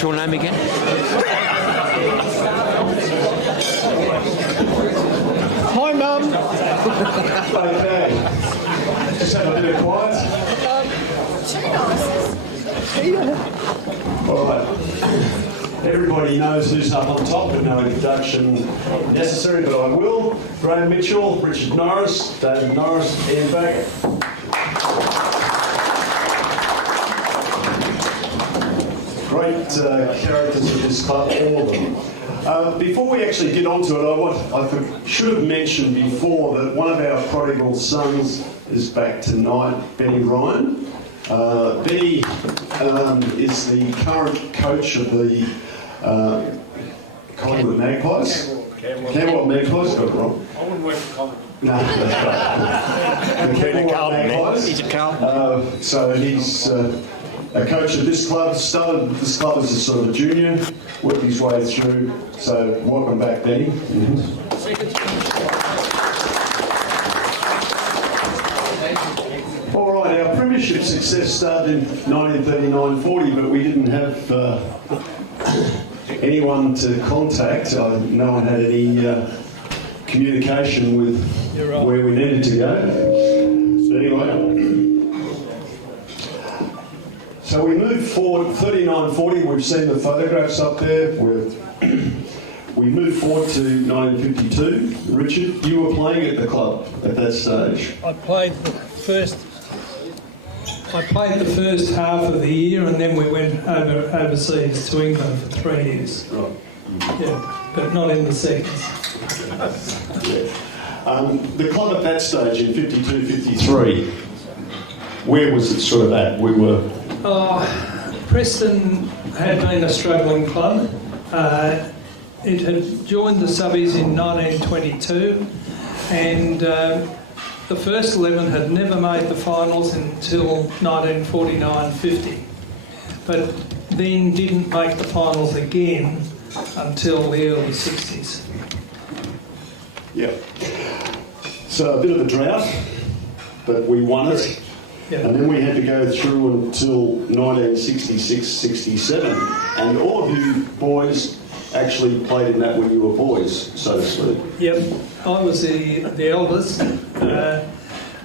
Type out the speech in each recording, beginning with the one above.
What's your name again? Hi, Mum. Okay. Just have a bit of quiet. All right. Everybody knows who's up on top, but no introduction necessary, but I will. Graham Mitchell, Richard Norris, David Norris, Ian Baggett. Great characters of this club, all of them. Before we actually get onto it, I should have mentioned before that one of our prodigal sons is back tonight, Benny Ryan. Benny is the current coach of the Collingwood Magpies. Camberwell Magpies, got it wrong. I wouldn't work for Collingwood. No, that's right. The Camberwell Magpies. He's a Carlton. So he's a coach of this club. Started this club as a sort of a junior, worked his way through. So welcome back, Benny. All right, our premiership success started in 1939-40, but we didn't have anyone to contact. No one had any communication with where we needed to go. But anyway, so we moved forward, 39-40, we've seen the photographs up there. We moved forward to 1952. Richard, you were playing at the club at that stage. I played the first half of the year, and then we went overseas to England for 3 years. Right. Yeah, but not in the seconds. The club at that stage in 52-53, where was it sort of at? We were... Preston had been a struggling club. It had joined the subbies in 1922, and the first 11 had never made the finals until 1949-50, but then didn't make the finals again until the early 60s. Yeah. So a bit of a drought, but we won it. Yeah. And then we had to go through until 1966-67. And all of you boys actually played in that when you were boys, so to speak. Yep, I was the eldest.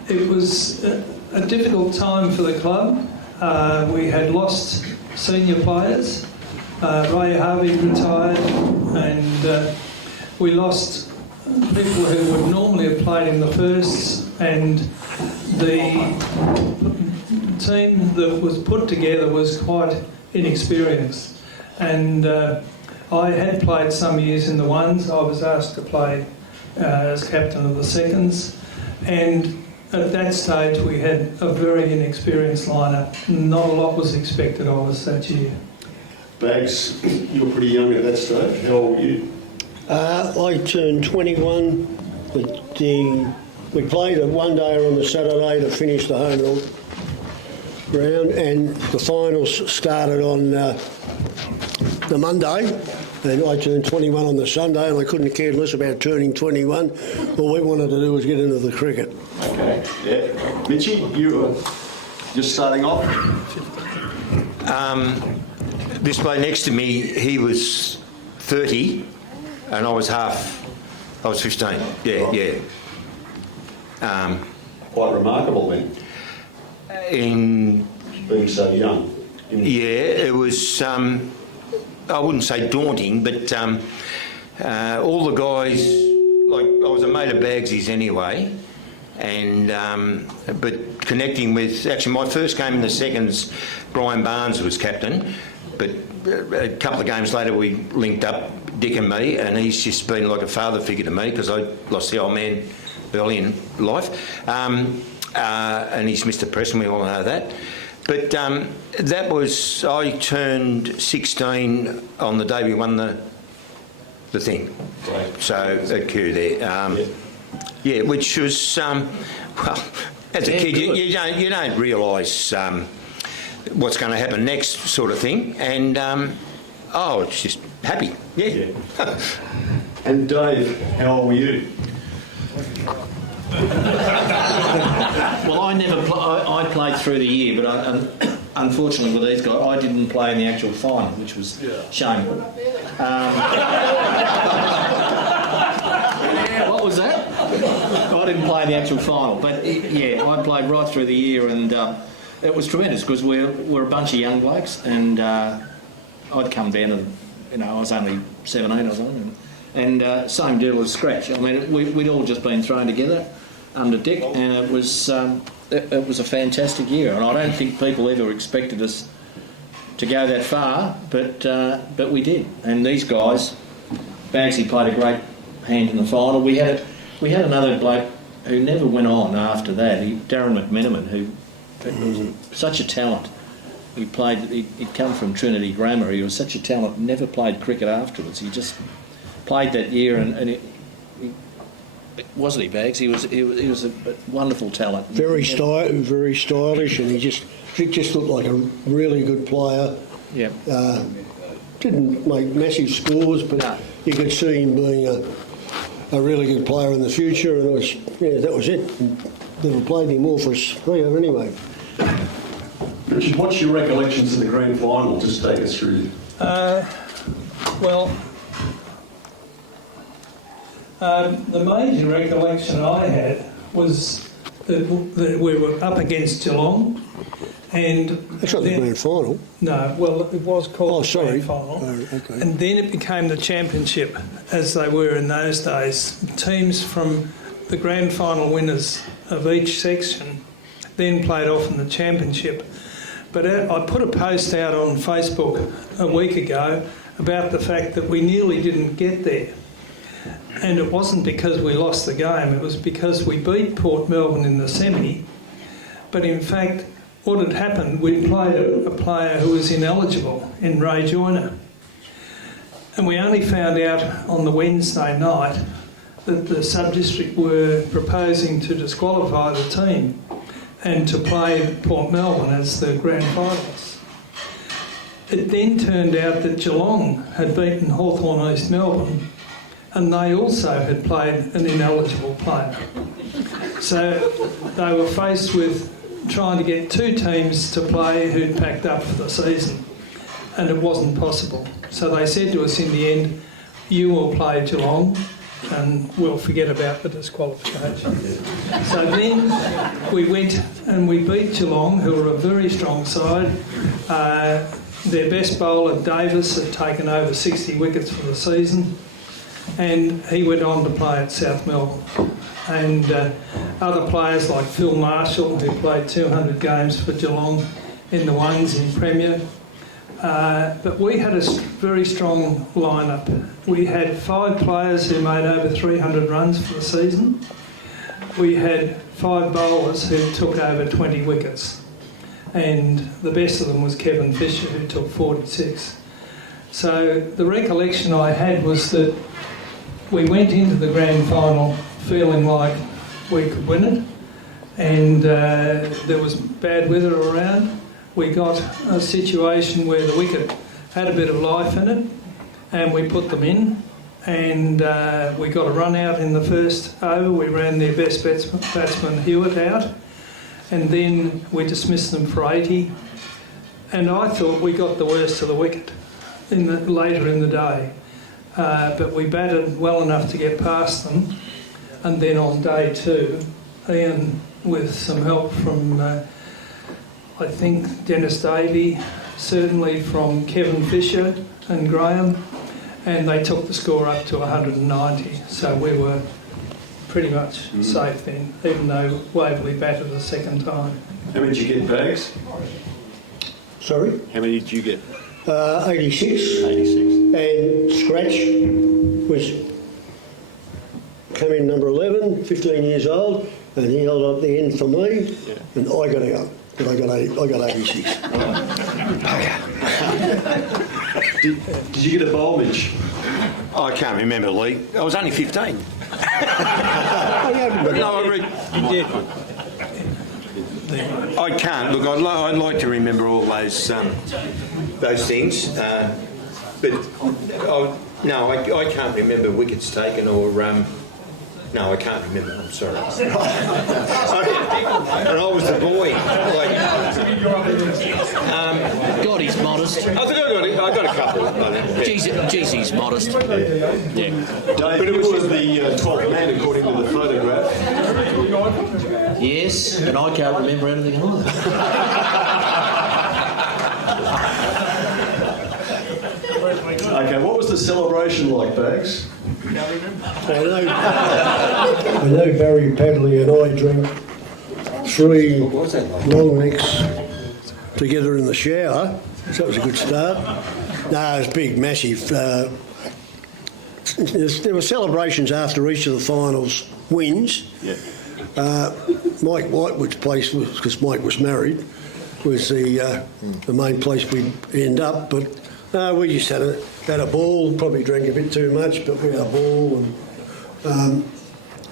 It was a difficult time for the club. We had lost senior players. Ray Harvey retired, and we lost people who would normally have played in the firsts, and the team that was put together was quite inexperienced. And I had played some years in the ones. I was asked to play as captain of the seconds, and at that stage we had a very inexperienced lineup. Not a lot was expected of us that year. Bags, you were pretty young at that stage. How old were you? I turned 21. We played a one-day on the Saturday to finish the home round, and the finals started on the Monday, and I turned 21 on the Sunday, and I couldn't care less about turning 21. All we wanted to do was get into the cricket. Okay, yeah. Mitchie, you were just starting off? This bloke next to me, he was 30 and I was 15. Yeah, yeah. Quite remarkable then, In being so young. Yeah, it was, I wouldn't say daunting, but all the guys, like I was a mate of Bagsy's anyway, and but connecting with, actually my first game in the seconds, Brian Barnes was captain, but a couple of games later we linked up, Dick and me, and he's just been like a father figure to me because I lost the old man early in life, and he's Mr. Preston, we all know that. But that was, I turned 16 on the day we won the thing. Right. So at Kew there. Yeah, which was, well, as a kid, you don't realise what's going to happen next sort of thing. And, it's just happy. Yeah. And Dave, how old were you? Well, I played through the year, but unfortunately with these guys, I didn't play in the actual final, which was shameful. What was that? I didn't play in the actual final, but yeah, I played right through the year, and it was tremendous because we're a bunch of young blokes, and I'd come down to, I was only 17 or something, and same deal as Scratch. I mean, we'd all just been thrown together under Dick, and it was a fantastic year, and I don't think people ever expected us to go that far, but we did. And these guys, Bagsy played a great hand in the final. We had another bloke who never went on after that, Darren McMenamin, who was such a talent. He'd come from Trinity Grammar. He was such a talent, never played cricket afterwards. He just played that year, and wasn't he, Bags? He was a wonderful talent. Very stylish, and he just looked like a really good player. Yeah. Didn't make massive scores, but you could see him being a really good player in the future, and that was it. Never played any more for Australia anyway. Richard, what's your recollections of the grand final? Just take us through. The major recollection I had was that we were up against Geelong, and That's not the grand final. no, well, it was called the sorry. grand final, Okay. and then it became the championship, as they were in those days. Teams from the grand final winners of each section then played off in the championship. But I put a post out on Facebook a week ago about the fact that we nearly didn't get there. And it wasn't because we lost the game, it was because we beat Port Melbourne in the semi. But in fact, what had happened, we played a player who was ineligible in Ray Joyner. And we only found out on the Wednesday night that the sub-district were proposing to disqualify the team and to play Port Melbourne as the grand finalists. It then turned out that Geelong had beaten Hawthorn East Melbourne, and they also had played an ineligible player. So they were faced with trying to get two teams to play who'd packed up for the season, and it wasn't possible. So they said to us in the end, you will play Geelong and we'll forget about the disqualification. So then we went and we beat Geelong, who were a very strong side. Their best bowler, Davis, had taken over 60 wickets for the season, and he went on to play at South Melbourne. And other players like Phil Marshall, who played 200 games for Geelong in the ones in Premier. But we had a very strong lineup. We had 5 players who made over 300 runs for the season. We had 5 bowlers who took over 20 wickets. And the best of them was Kevin Fisher, who took 46. So the recollection I had was that we went into the grand final feeling like we could win it, and there was bad weather around. We got a situation where the wicket had a bit of life in it, and we put them in, and we got a run out in the first over. We ran their best batsman Hewitt out, and then we dismissed them for 80, and I thought we got the worst of the wicket later in the day. But we batted well enough to get past them, and then on day 2, Ian, with some help from I think Dennis Davey, certainly from Kevin Fisher and Graham, and they took the score up to 190, so we were pretty much safe then, even though Waverley batted a second time. How many did you get, Bags? Sorry? How many did you get? 86. 86. And Scratch came in number 11, 15 years old, and he held up the end for me, and I got out. But I got 86. Did you get a bowl, Mitch? I can't remember, Lee. I was only 15. Oh, yeah, I can't. Look, I'd like to remember all those things, but I can't remember wickets taken or No, I can't remember. I'm sorry. And I was the boy. God, he's modest. I got a couple. Jeez, he's modest. Yeah. Dave, you were the 12th man according to the photograph. Yes, and I can't remember anything either. Okay, what was the celebration like, Bags? I know Barry Padley and I drank 3 long necks together in the shower, so that was a good start. No, it was big, massive. There were celebrations after each of the finals wins. Yeah. Mike Whitewood's place, because Mike was married, was the main place we'd end up, but we just had a ball, probably drank a bit too much, but we had a ball, and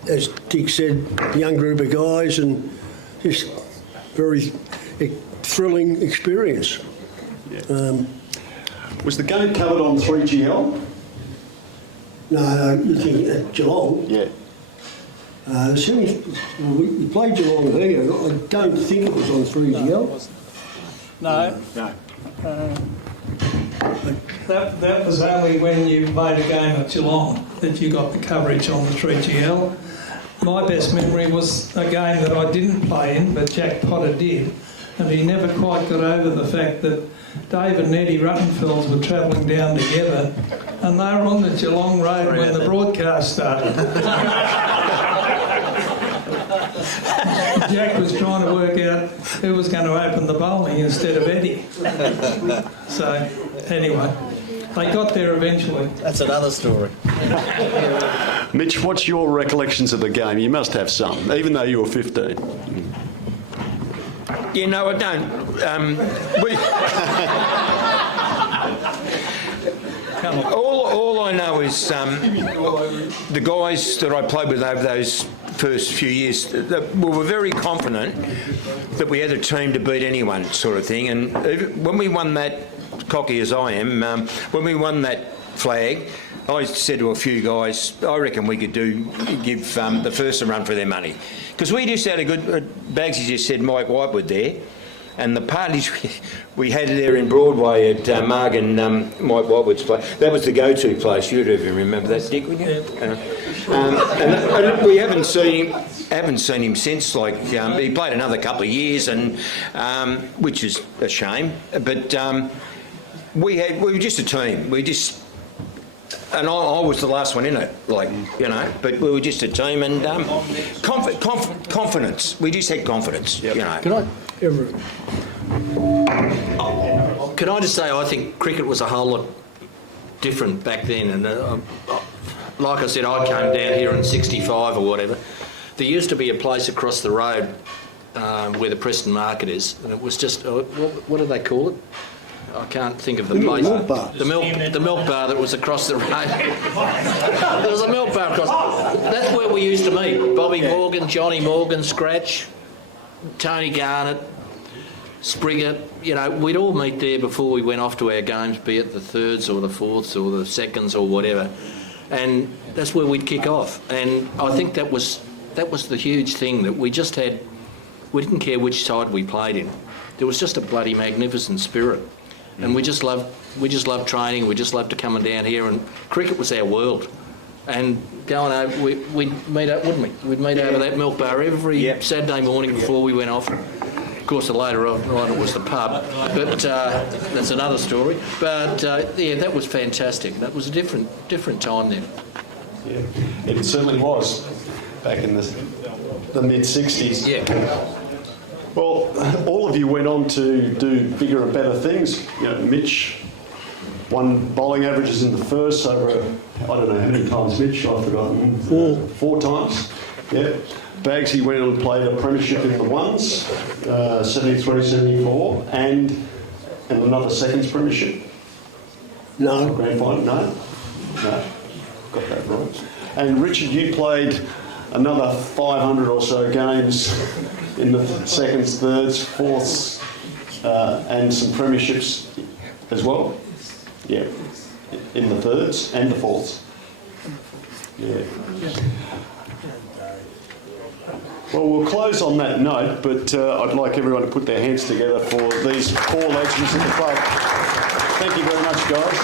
as Dick said, a young group of guys, and just very thrilling experience. Was the game covered on 3GL? No, you think at Geelong? Yeah. We played Geelong here. I don't think it was on 3GL. No. That was only when you played a game at Geelong that you got the coverage on the 3GL. My best memory was a game that I didn't play in, but Jack Potter did, and he never quite got over the fact that Dave and Eddie Ruttenfelds were travelling down together, and they were on the Geelong Road when the broadcast started. Jack was trying to work out who was going to open the bowling instead of Eddie. So, anyway, they got there eventually. That's another story. Mitch, what's your recollections of the game? You must have some, even though you were 15. Yeah, no, I don't. All I know is the guys that I played with over those first few years, we were very confident that we had a team to beat anyone, sort of thing. And when we won that, cocky as I am, when we won that flag, I said to a few guys, I reckon we could give the first a run for their money. Because we just had a good, Bagsy just said Mike Whitewood there, and the parties we had there in Broadway at Marg and Mike Whitewood's place, that was the go-to place. You'd even remember that, Dick, wouldn't you? And we haven't seen him since. Like he played another couple of years, and which is a shame. But we were just a team. And I was the last one in it, but we were just a team, and confidence. We just had confidence, Can I just say, I think cricket was a whole lot different back then, and like I said, I came down here in '65 or whatever. There used to be a place across the road where the Preston Market is, and it was just what do they call it? I can't think of the place. Milk bar. The milk bar that was across the road. There was a milk bar across. That's where we used to meet. Bobby Morgan, Johnny Morgan, Scratch, Tony Garnett, Springer. We'd all meet there before we went off to our games, be it the thirds or the fourths or the seconds or whatever. And that's where we'd kick off. And I think that was the huge thing, that we didn't care which side we played in. There was just a bloody magnificent spirit. And we just loved training. We just loved coming down here, and cricket was our world. And going over, we'd meet up, wouldn't we? We'd meet over that milk bar every Saturday morning before we went off. Of course, the later on it was the pub, but that's another story. But that was fantastic. That was a different time then. Yeah, it certainly was back in the mid-60s. Yeah. Well, all of you went on to do bigger and better things. Mitch won bowling averages in the first over, I don't know how many times, Mitch, I've forgotten. 4 times. Yeah. Bagsy went on and played a premiership in the ones, 73, 74, and another seconds premiership. No. Grand final, no. Got that right. And Richard, you played another 500 or so games in the seconds, thirds, fourths, and some premierships as well. Yeah, in the thirds and the fourths. Yeah. Well, we'll close on that note, but I'd like everyone to put their hands together for these 4 legends of the club. Thank you very much, guys.